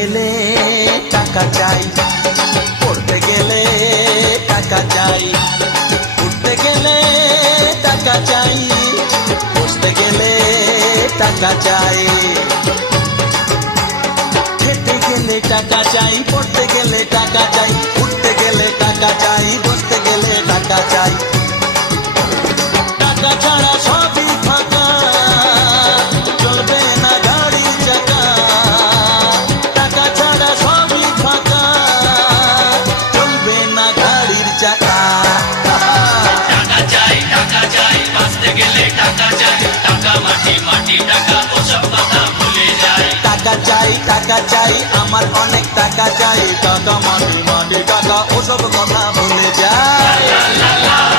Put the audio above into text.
গেলে টাকা চাই, পড়তে গেলে টাকা চাই, উঠতে গেলে টাকা চাই, বসতে গেলে টাকা চাই। খেতে গেলে টাকা চাই, পড়তে গেলে টাকা চাই, উঠতে গেলে টাকা চাই, বসতে গেলে টাকা চাই। টাকা ছাড়া সবই ফাঁকা, চলবে না গাড়ির চাকা। টাকা ছাড়া সবই ফাঁকা, চলবে না গাড়ির চাকা। টাকা চাই বাঁচতে গেলে টাকা চাই, টাকা মাটি মাটি টাকা ওসব কথা ভুলে যায়। টাকা চাই আমার অনেক টাকা চাই, টাকা মাটি মাটি টাকা ওসব কথা ভুলে যায়।